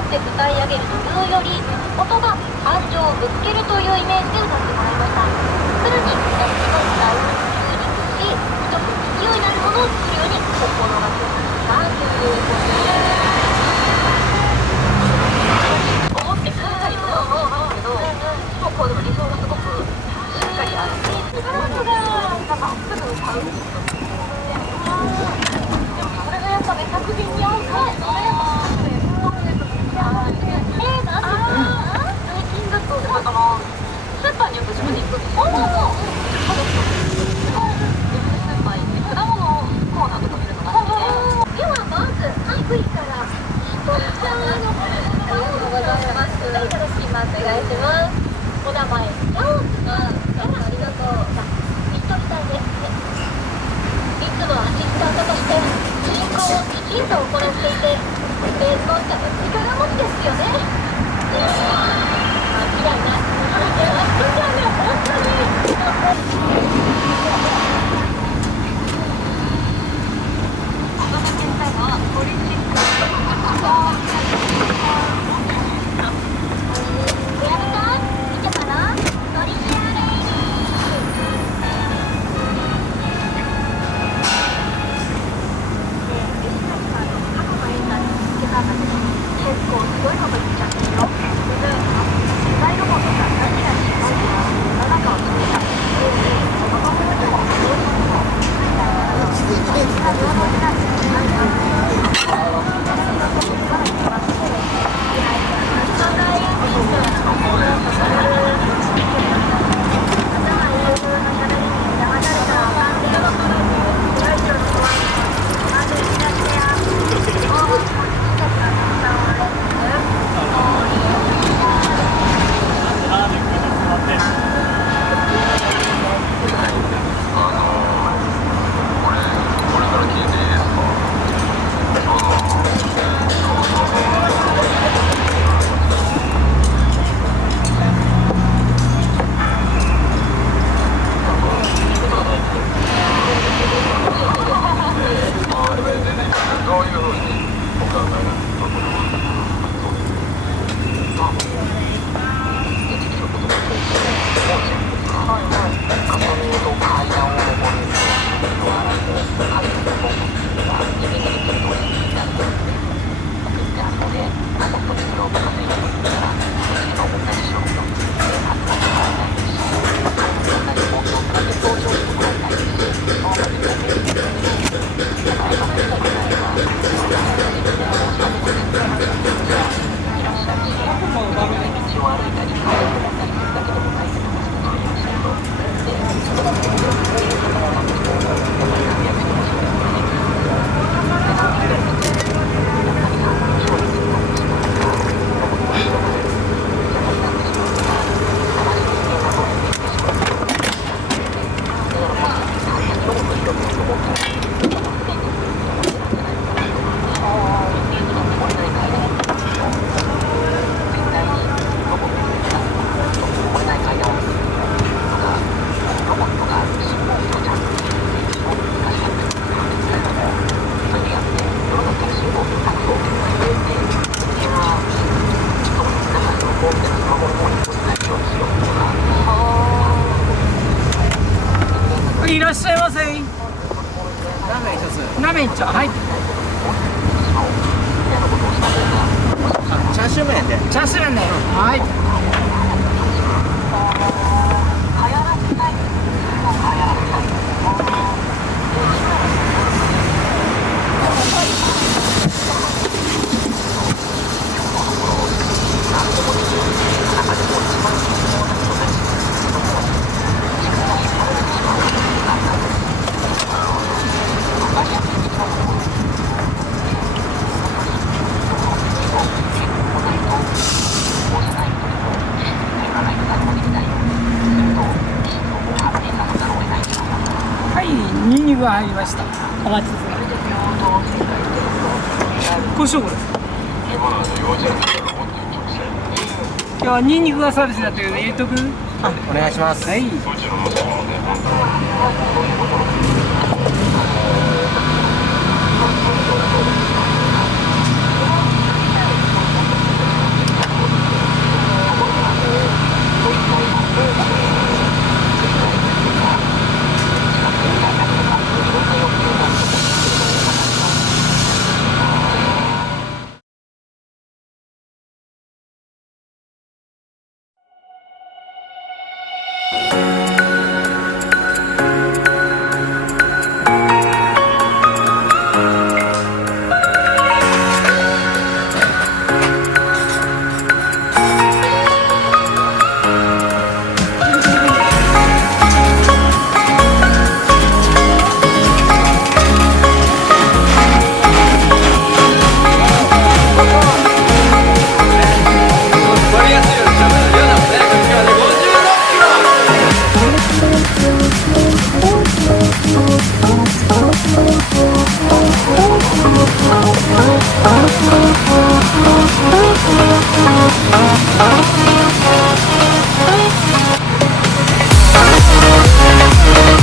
って歌い上げるというより、音が感情をぶつけるというイメージで歌ってもらいました。さらに歌い手の歌をチューニングし、一つ勢いのあるものを作るように心がけましたということで、思ってくれたりとか思うんですけど、もうこの理想がすごくしっかりある。フランスがまっすぐ歌うんですよ。でもそれがやっぱね、作品に合うからそれ最近だとスーパーによく自分で行くんですよ。家族とスーパー行って果物コーナーとか見るのが好きで、ではまず低いからひとりちゃんのありがとうございます。お願いします。お名前ヤオスさん、ありがとう。ひとりさんですね。いつもアシスタントとして進行をきちんと行っていて、ベースの力持ちですよね。間違いない。本当に。いらっしゃいませ。ラーメン一つ。ラーメン一丁。はい。チャーシュー麺で。チャーシュー麺で。はい。ニンニクが入りました。お待ちください。胡椒です。今日はニンニクがサービスだったけど入れとく。お願いします。はい。